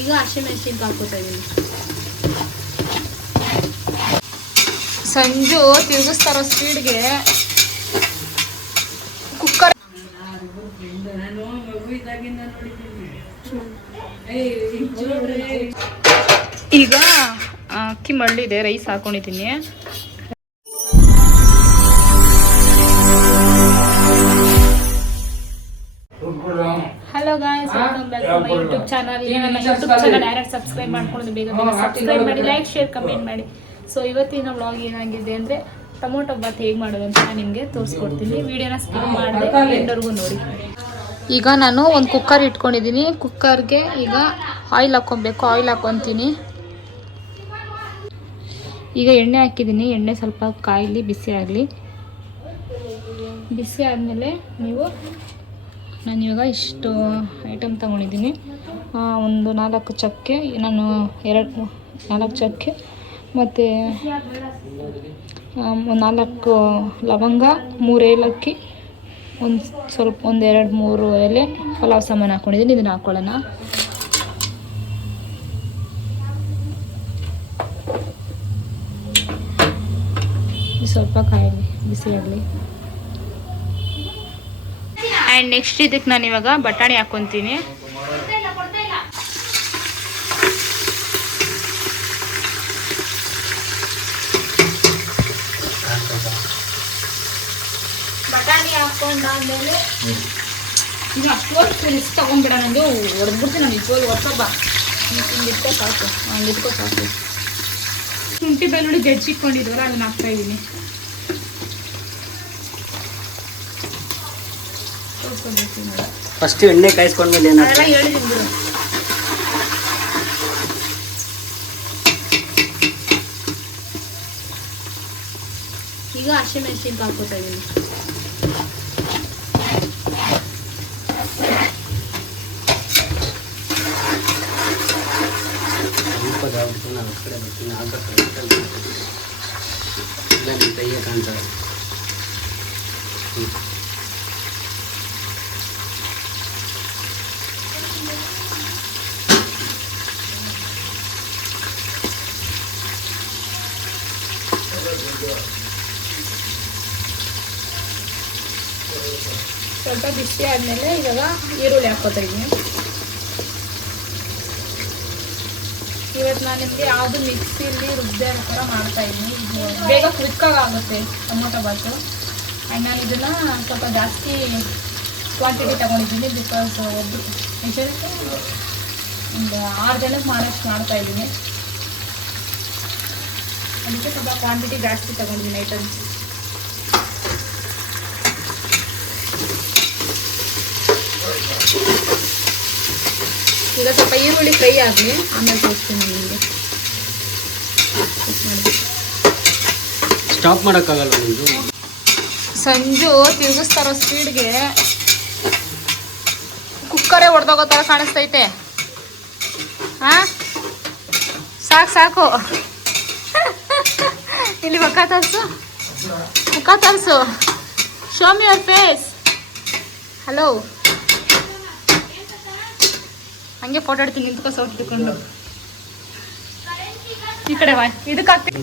ಈಗ ಹಸಿಮೆಣಸಿನ್ಕಾಯಿ ಹಾಕೋತಾ ಇದ್ದೀನಿ. ಸಂಜು ತಿರುಗಿಸ್ತಾರೋ ಸ್ಪೀಡ್ಗೆ ಕುಕ್ಕರ್. ಈಗ ಅಕ್ಕಿ ಮಳ್ಳಿದೆ, ರೈಸ್ ಹಾಕೊಂಡಿದ್ದೀನಿ. Hello guys, welcome back to my YouTube channel. ನನ್ನ ಯೂಟ್ಯೂಬ್ ಚಾನಲ್ ಡೈರೆಕ್ಟ್ ಸಬ್ಸ್ಕ್ರೈಬ್ ಮಾಡ್ಕೊಂಡು ಬೇಗ ಸಬ್ಸ್ಕ್ರೈಬ್ ಮಾಡಿ, ಲೈಕ್ ಶೇರ್ ಕಮೆಂಟ್ ಮಾಡಿ. ಸೊ ಇವತ್ತಿನ ವ್ಲಾಗ್ ಏನಾಗಿದೆ ಅಂದರೆ ಟೊಮೊಟೊ ಬಾತ್ ಹೇಗೆ ಮಾಡೋದು ಅಂತ ನಾನು ನಿಮಗೆ ತೋರಿಸ್ಕೊಡ್ತೀನಿ. ವಿಡಿಯೋನ ಸ್ಕಿಪ್ ಮಾಡದೆ ಎಂಡವರೆಗೂ ನೋಡಿ. ಈಗ ನಾನು ಒಂದು ಕುಕ್ಕರ್ ಇಟ್ಕೊಂಡಿದ್ದೀನಿ. ಕುಕ್ಕರ್ಗೆ ಈಗ ಆಯಿಲ್ ಹಾಕ್ಕೊಬೇಕು. ಆಯಿಲ್ ಹಾಕ್ಕೊತೀನಿ. ಈಗ ಎಣ್ಣೆ ಹಾಕಿದ್ದೀನಿ. ಎಣ್ಣೆ ಸ್ವಲ್ಪ ಕಾಯಿಲಿ, ಬಿಸಿ ಆಗಲಿ. ಬಿಸಿ ಆದಮೇಲೆ ನಾನು ಇವಾಗ ಇಷ್ಟು ಐಟಮ್ ತೊಗೊಂಡಿದ್ದೀನಿ. ಒಂದು 4 ಚಕ್ಕೆ, ನಾನು 4 ಚಕ್ಕೆ ಮತ್ತು 4 ಲವಂಗ, 3 ಏಲಕ್ಕಿ, ಒಂದು 2-3 ಎಲೆ ಪಲಾವ್ ಸಾಮಾನು ಹಾಕ್ಕೊಂಡಿದ್ದೀನಿ. ಇದನ್ನು ಹಾಕ್ಕೊಳ್ಳೋಣ. ಸ್ವಲ್ಪ ಕಾಯಿಲಿ, ಬಿಸಿ ಆಗಲಿ. ಆ್ಯಂಡ್ ನೆಕ್ಸ್ಟ್ ಇದಕ್ಕೆ ನಾನು ಇವಾಗ ಬಟಾಣಿ ಹಾಕ್ಕೊತೀನಿ. ಬಟಾಣಿ ಹಾಕ್ಕೊಂಡಾದ್ಮೇಲೆ ಈಗ ಅಷ್ಟೊತ್ತು ರಿಸ್ಕ್ ತೊಗೊಂಡ್ಬಿಡ. ನಂದು ಹೊಡೆದ್ಬಿಡ್ತೀನಿ. ನಾನು ಇಟ್ಕೊಂಡು ಹೊಸಬ್ಬ ಇಟ್ಕೋ ಸಾಕು, ಇಟ್ಕೋ ಸಾಕು. ಶುಂಠಿ ಬೆಳ್ಳುಳ್ಳಿ ಜಜ್ಜಿಕೊಂಡಿದ್ವಲ್ಲ, ಅದನ್ನು ಹಾಕ್ತಾಯಿದ್ದೀನಿ. ಫಸ್ಟ್ ಎಣ್ಣೆ ಕಾಯಿಸ್ಕೊಂಡ್ಮೇಲೆ ಅದೆಲ್ಲ ಹೇಳಿದ್ದೀನಿ ಬಿಡು. ಈಗ ಹಸಿಮೆಣಸಿನ್ಕಾಯಿ ಹಾಕೋತಾ ಇದ್ದೀನಿ. ಕಾಣ್ತಾರೆ. ಸ್ವಲ್ಪ ಬಿಸಿ ಆದಮೇಲೆ ಇವಾಗ ಈರುಳ್ಳಿ ಹಾಕ್ಕೋತಾ ಇದ್ದೀನಿ. ಇವತ್ತು ನಾನು ನಿಮಗೆ ಯಾವುದು ಮಿಕ್ಸಿಲಿ ರುಬ್ಬೆ ಥರ ಮಾಡ್ತಾಯಿದ್ದೀನಿ. ಬೇಗ ಕ್ವಿಕ್ಕಾಗುತ್ತೆ ಟೊಮೊಟೊ ಬಾತು. ಆ್ಯಂಡ್ ನಾನು ಇದನ್ನು ಸ್ವಲ್ಪ ಜಾಸ್ತಿ ಕ್ವಾಂಟಿಟಿ ತೊಗೊಂಡಿದ್ದೀನಿ. ಬಿಕಾಸ್ ಒಂದು 6 ಜನಕ್ಕೆ ಮಾಡೋಷ್ಟು ಮಾಡ್ತಾಯಿದ್ದೀನಿ. ಅದಕ್ಕೆ ಸ್ವಲ್ಪ ಕ್ವಾಂಟಿಟಿ ಜಾಸ್ತಿ ತೊಗೊಂಡಿದ್ದೀನಿ ಐಟಮ್ಸ್. ಈಗ ಸ್ವಲ್ಪ ಈರುಳ್ಳಿ ಫ್ರೈ ಆಗಲಿ, ಆಮೇಲೆ ತೋರಿಸ್ತೀನಿ ನಿಮಗೆ. ಸ್ಟಾಪ್ ಮಾಡೋಕ್ಕಾಗಲ್ಲ. ನಿಮ್ಮದು ಸಂಜು ತಿರುಗಿಸ್ತಾರೋ ಸ್ಪೀಡ್ಗೆ ಕುಕ್ಕರೇ ಹೊಡೆದೋಗೋ ಥರ ಕಾಣಿಸ್ತೈತೆ. ಹಾಂ, ಸಾಕು. ಇಲ್ಲಿ ಮುಖ ತರಿಸು. Show me your face. Hello, ಹಂಗೆ ಫೋಟೋ ಇಡ್ತೀನಿ. ನಿಂತ್ಕೋ, ಸೌಟ್ ಇಟ್ಕೊಂಡು ಈ ಕಡೆ ಬಾ. ಇದಕ್ಕೆ ಹಾಕ್ತೀನಿ.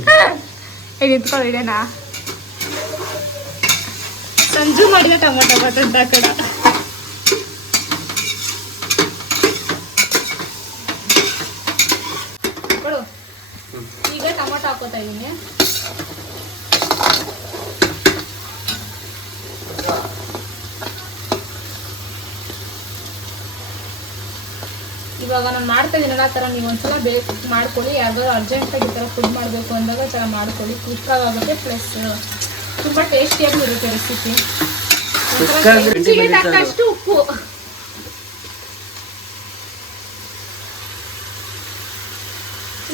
ಹೇಗೆ ನಿಂತ್ಕೊಳ್ಳೋ ಇಡೇನಾ? ಸಂಜು ಮಾಡಿದ ಟೊಮೊಟೊ ಬಾತ್ ಅಂತ ಆ ಕಡೆ. ಈಗ ಟೊಮೊಟೊ ಹಾಕೋತಾ ಇದ್ದೀನಿ. ಇವಾಗ ನಾನು ಮಾಡ್ತಾ ಇದ್ದೀನಲ್ಲ, ಆ ಥರ ನೀವು ಒಂದ್ಸಲ ಮಾಡ್ಕೊಳ್ಳಿ. ಯಾವ್ದಾದ್ರು ಅರ್ಜೆಂಟಾಗಿ ಈ ಥರ ಫುಡ್ ಮಾಡಬೇಕು ಅಂದಾಗ ಈ ಥರ ಮಾಡ್ಕೊಳ್ಳಿ. ಕ್ವಿಕ್ಕಾಗುತ್ತೆ, ಪ್ಲಸ್ ತುಂಬ ಟೇಸ್ಟಿಯಾಗೂ ಇರುತ್ತೆ ರೆಸಿಪಿ. ತಕ್ಕಷ್ಟು ಉಪ್ಪು.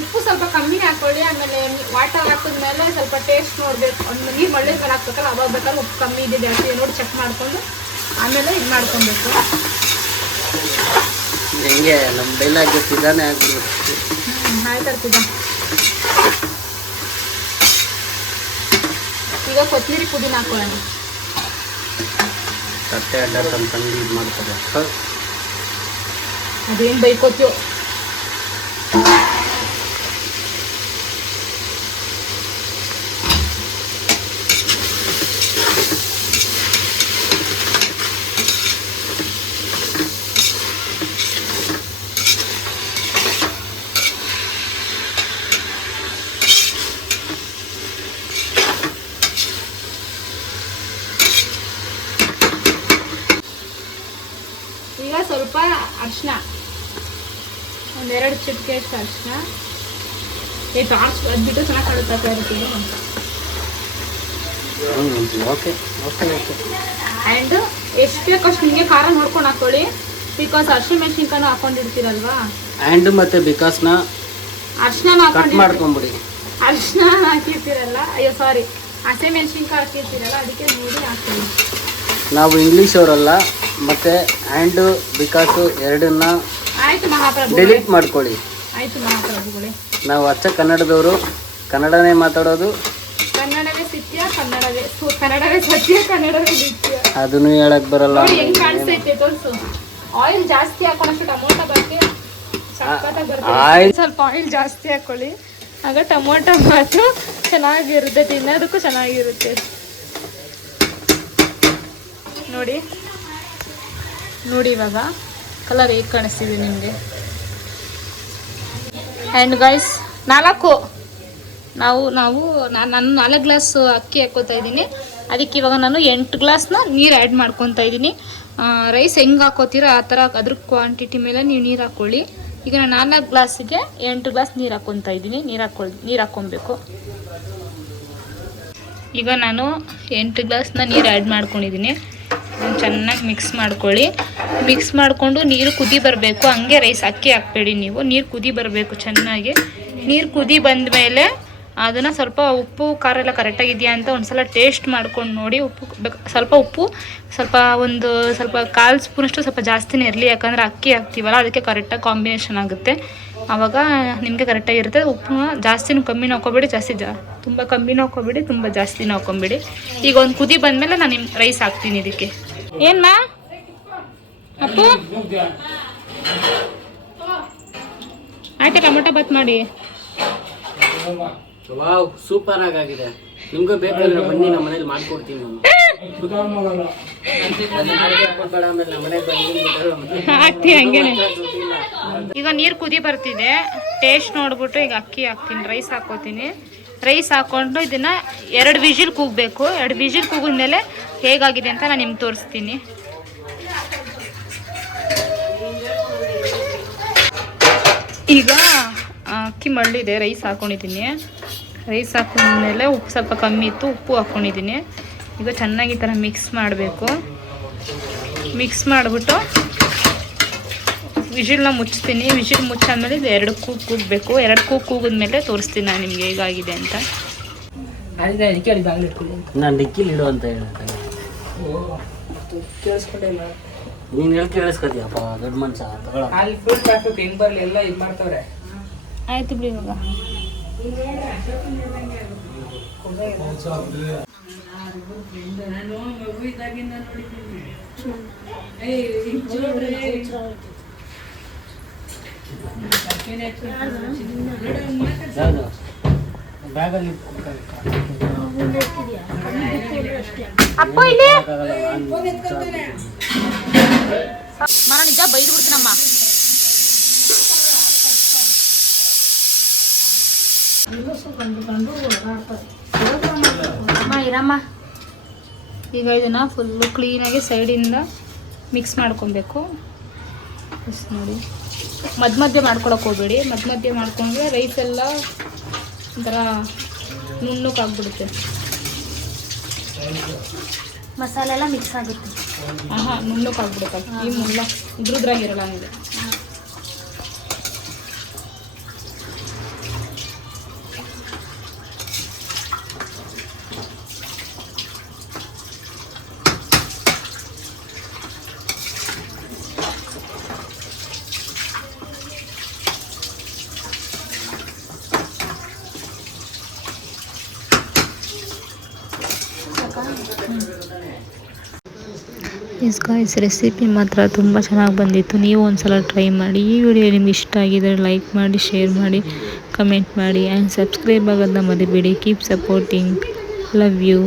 ಉಪ್ಪು ಸ್ವಲ್ಪ ಕಮ್ಮಿ ಹಾಕೊಳ್ಳಿ. ಆಮೇಲೆ ವಾಟರ್ ಹಾಕಿದ್ಮೇಲೆ ಸ್ವಲ್ಪ ಟೇಸ್ಟ್ ನೋಡಬೇಕು. ಒಂದು ನೀರು ಮಳ್ಳಿ ಮೇಲೆ ಹಾಕ್ಬೇಕಲ್ಲ, ಅವಾಗ ಬೇಕಾದ್ರೆ ಉಪ್ಪು ಕಮ್ಮಿ ಇದೆ ಜಾಸ್ತಿ ನೋಡಿ ಚೆಕ್ ಮಾಡಿಕೊಂಡು ಆಮೇಲೆ ಇದು ಮಾಡ್ಕೊಬೇಕು. ಹೆಂಗೆ ನಮ್ಮ ಡೈಲಾಗ್ ನಿಧಾನ ಆಗ್ಬಿಡುತ್ತೆ. ಆಯ್ತಾಗ್ತದ. ಈಗ ಕೊತ್ತಂಬರಿ ಪುದೀನ ಹಾಕೊಳ್ಳೋಣ. ತಟ್ಟೆ ಅಡ್ಡ ತಂದು ಇದು ಮಾಡ್ತಾರೆ. ಅದೇನು ಬೈಕೋತೀವೋ ಒಂದೆರಡು ಚಿಟಿಕೆ ಅಷ್ಟು ಅರಿಶಿನ. ಟಾರ್ಚ್ ಅದ್ಬಿಟ್ಟು ಚೆನ್ನಾಗಿ ಕಾಣುತ್ತೆ ಇರ್ತೀವಿ. Okay okay okay. ಆ್ಯಂಡ್ ಎಷ್ಟು ಬೇಕೋ ಅಷ್ಟು ನಿಮಗೆ ಖಾರ ನೋಡ್ಕೊಂಡು ಹಾಕೊಳ್ಳಿ. ಬಿಕಾಸ್ ಹಸಿಮೆಣ್ಸಿನ್ಕಾಯಿ ಹಾಕೊಂಡಿರ್ತೀರಲ್ವಾ. ಆ್ಯಂಡ್ ಮತ್ತೆ ಬಿಕಾಸ್ನ ಅರಿಶಿನ ಕಟ್ ಮಾಡ್ಕೊಂಬಿಡಿ. ಅರಿಶಿನ ಹಾಕಿರ್ತೀರಲ್ಲ, ಅಯ್ಯೋ ಸಾರಿ, ಹಸಿಮೆಣ್ಸಿನ್ಕಾಯಿ ಹಾಕಿರ್ತೀರಲ್ಲ, ಅದಕ್ಕೆ ನೋಡಿ ಹಾಕೊಳ್ಳಿ. ನಾವು ಇಂಗ್ಲೀಷ್ ಅವರಲ್ಲ, ಮತ್ತೆ ಆ್ಯಂಡ್ ಬಿಕಾಸು ಎರಡನ್ನ ಆಯ್ತು ಮಹಾಪ್ರಭು, ಡಿಲೀಟ್ ಮಾಡ್ಕೊಳ್ಳಿ. ಆಯ್ತು ಮಹಾಪ್ರಭುಗಳೇ. ನಾವು ಅಚ್ಚ ಕನ್ನಡದವರು, ಕನ್ನಡನೇ ಮಾತಾಡೋದು. ಕನ್ನಡವೇ ಸತ್ಯ, ಕನ್ನಡವೇ ಸತ್ಯ, ಕನ್ನಡವೇ ನಿತ್ಯ. ಅದನ್ನು ಹೇಳಕ್ ಬರಲ್ಲ. ಹೆಂಗ್ ಕಾಣಿಸ್ತೈತೆ ತೋರಿಸು. ಆಯಿಲ್ ಜಾಸ್ತಿ ಹಾಕೊಂಡಷ್ಟು ಟೊಮೊಟೊ ಬಾತು ಸಖತ್ತಾಗಿ ಬರುತ್ತೆ. ಸ್ವಲ್ಪ ಆಯಿಲ್ ಜಾಸ್ತಿ ಹಾಕೊಳ್ಳಿ, ಆಗ ಟೊಮೊಟೊ ಬಾತು ಚೆನ್ನಾಗಿರುತ್ತೆ, ತಿನ್ನೋದಕ್ಕೂ ಚೆನ್ನಾಗಿರುತ್ತೆ. ನೋಡಿ ನೋಡಿ ಇವಾಗ ಕಲರ್ ಹೇಗೆ ಕಾಣಿಸ್ತಿದೆ ನಿಮಗೆ. ಆ್ಯಂಡ್ ಗೈಸ್, ನಾನು 4 ಗ್ಲಾಸ್ ಅಕ್ಕಿ ಹಾಕ್ಕೋತಾ ಇದ್ದೀನಿ. ಅದಕ್ಕೆ ಇವಾಗ ನಾನು 8 ಗ್ಲಾಸ್ನ ನೀರು ಆ್ಯಡ್ ಮಾಡ್ಕೊತಾ ಇದ್ದೀನಿ. ರೈಸ್ ಹೆಂಗೆ ಹಾಕೋತೀರೋ ಆ ಥರ ಅದ್ರ ಕ್ವಾಂಟಿಟಿ ಮೇಲೆ ನೀವು ನೀರು ಹಾಕ್ಕೊಳ್ಳಿ. ಈಗ ನಾನು 4 ಗ್ಲಾಸಿಗೆ 8 ಗ್ಲಾಸ್ ನೀರು ಹಾಕ್ಕೊತಾ ಇದ್ದೀನಿ. ನೀರು ಹಾಕ್ಕೊಬೇಕು. ಈಗ ನಾನು 8 ಗ್ಲಾಸ್ನ ನೀರು ಆ್ಯಡ್ ಮಾಡ್ಕೊಂಡಿದ್ದೀನಿ. ಚೆನ್ನಾಗಿ ಮಿಕ್ಸ್ ಮಾಡ್ಕೊಳ್ಳಿ. ಮಿಕ್ಸ್ ಮಾಡಿಕೊಂಡು ನೀರು ಕುದಿ ಬರಬೇಕು. ಹಂಗೆ ರೈಸ್ ಅಕ್ಕಿ ಹಾಕಬೇಡಿ ನೀವು. ನೀರು ಕುದಿ ಬರಬೇಕು ಚೆನ್ನಾಗಿ. ನೀರು ಕುದಿ ಬಂದ ಮೇಲೆ ಅದನ್ನು ಸ್ವಲ್ಪ ಉಪ್ಪು ಖಾರ ಎಲ್ಲ ಕರೆಕ್ಟಾಗಿದೆಯಾ ಅಂತ ಒಂದು ಸಲ ಟೇಸ್ಟ್ ಮಾಡ್ಕೊಂಡು ನೋಡಿ. ಸ್ವಲ್ಪ ಉಪ್ಪು ಸ್ವಲ್ಪ 1/4 ಸ್ಪೂನಷ್ಟು ಸ್ವಲ್ಪ ಜಾಸ್ತಿನೇ ಇರಲಿ, ಯಾಕಂದರೆ ಅಕ್ಕಿ ಹಾಕ್ತೀವಲ್ಲ, ಅದಕ್ಕೆ ಕರೆಕ್ಟಾಗಿ ಕಾಂಬಿನೇಷನ್ ಆಗುತ್ತೆ. ಆವಾಗ ನಿಮಗೆ ಕರೆಕ್ಟಾಗಿರುತ್ತೆ. ಉಪ್ಪು ಜಾಸ್ತಿನೂ ಕಮ್ಮಿನೂ ಹಾಕೋಬೇಡಿ, ತುಂಬ ಕಮ್ಮಿನೂ ಹಾಕೋಬೇಡಿ, ತುಂಬ ಜಾಸ್ತಿನೂ ಹಾಕೊಂಬೇಡಿ. ಈಗ ಒಂದು ಕುದಿ ಬಂದಮೇಲೆ ನಾನು ನಿಮ್ಮ ರೈಸ್ ಹಾಕ್ತೀನಿ ಇದಕ್ಕೆ. ಏನ್ಮಾ ಅಪ್ಪು ಆಯ್ತಾ ಟೊಮೊಟೊ ಬಾತ್ ಮಾಡಿ. ವಾವ್, ಸೂಪರ್ ಆಗಿದೆ. ನಿಮ್ಗೂ ಬೇಕಾದ್ರೆ ಬನ್ನಿ, ನಮ್ಮ ಮನೇಲಿ ಮಾಡ್ಕೊಡ್ತೀನಿ. ಹಾಕ್ತೀನಿ ಹಂಗೇನೆ. ಈಗ ನೀರು ಕುದಿ ಬರ್ತಿದೆ, ಟೇಸ್ಟ್ ನೋಡ್ಬಿಟ್ಟು ಈಗ ಅಕ್ಕಿ ಹಾಕ್ತೀನಿ, ರೈಸ್ ಹಾಕೋತೀನಿ. ರೈಸ್ ಹಾಕ್ಕೊಂಡು ಇದನ್ನು 2 ವಿಜಿಲ್ ಕೂಗಬೇಕು. 2 ವಿಜಿಲ್ ಕೂಗಿದ್ಮೇಲೆ ಹೇಗಾಗಿದೆ ಅಂತ ನಾನು ನಿಮ್ಗೆ ತೋರಿಸ್ತೀನಿ. ಈಗ ಅಕ್ಕಿ ಮಳ್ಳಿದೆ, ರೈಸ್ ಹಾಕ್ಕೊಂಡಿದ್ದೀನಿ. ರೈಸ್ ಹಾಕೊಂಡ್ಮೇಲೆ ಉಪ್ಪು ಸ್ವಲ್ಪ ಕಮ್ಮಿ ಇತ್ತು, ಉಪ್ಪು ಹಾಕ್ಕೊಂಡಿದ್ದೀನಿ. ಈಗ ಚೆನ್ನಾಗಿ ಈ ಥರ ಮಿಕ್ಸ್ ಮಾಡಬೇಕು. ಮಿಕ್ಸ್ ಮಾಡಿಬಿಟ್ಟು ವಿಜಿಲ್ನ ಮುಚ್ತೀನಿ. ವಿಜಿಲ್ ಮುಚ್ಚಾದ್ಮೇಲೆ ಇದು 2 ಕೂಗು ಕೂಗಬೇಕು. 2 ಕೂಗು ಕೂಗಿದ್ಮೇಲೆ ತೋರಿಸ್ತೀನಿ ನಾನು ನಿಮಗೆ ಹೇಗಾಗಿದೆ ಅಂತ. ನಾನು ಡಿಕ್ಕಿಲಿ ಇಡು ಅಂತ ಹೇಳ್ತಾರೆ. ನೀನು ಹೇಳಿ ಕೇಳಿಸ್ಕೊತೀಯಪ್ಪ, ದೊಡ್ಡ ಮನುಷ್ಯ ತಗೊಳ. ಆಯ್ತು ಬಿಡಿ. ಇವಾಗ ಬ್ಯಾಗಲ್ಲಿ ಅಪ್ಪ ಇಲ್ಲಿ ಮರ ನಿಜ ಬೈದು ಬಿಡ್ತೀನಮ್ಮ. ಇರಮ್ಮ. ಈಗ ಇದನ್ನು ಫುಲ್ಲು ಕ್ಲೀನಾಗಿ ಸೈಡಿಂದ ಮಿಕ್ಸ್ ಮಾಡ್ಕೊಬೇಕು. ನೋಡಿ, ಮಧ್ಯೆ ಮಾಡ್ಕೊಳಕ್ಕೆ ಹೋಗಬೇಡಿ. ಮಧ್ಯೆ ಮಾಡ್ಕೊಂಡ್ರೆ ರೈಸ್ ಎಲ್ಲ ಒಂಥರ ನುಣ್ಣಕ್ಕಾಗ್ಬಿಡುತ್ತೆ, ಮಸಾಲೆ ಎಲ್ಲ ಮಿಕ್ಸ್ ಆಗುತ್ತೆ. ನುಣ್ಣಕ್ಕಾಗ್ಬಿಡುತ್ತೆ. ಈ ಮುಳ್ಳ ಇದ್ರದ್ರಾಗಿರಲ್ಲ ಹಂಗೆ. ಗಾಯ್ಸ್, ರೆಸಿಪಿ ಮಾತ್ರ ತುಂಬ ಚೆನ್ನಾಗಿ ಬಂದಿತ್ತು. ನೀವು ಒಂದ್ಸಲ ಟ್ರೈ ಮಾಡಿ. ಈ ವಿಡಿಯೋ ನಿಮ್ಗೆ ಇಷ್ಟ ಆಗಿದರೆ ಲೈಕ್ ಮಾಡಿ, ಶೇರ್ ಮಾಡಿ, ಕಮೆಂಟ್ ಮಾಡಿ ಆ್ಯಂಡ್ ಸಬ್ಸ್ಕ್ರೈಬ್ ಆಗೋದನ್ನ ಮರಿಬೇಡಿ. Keep supporting. Love you.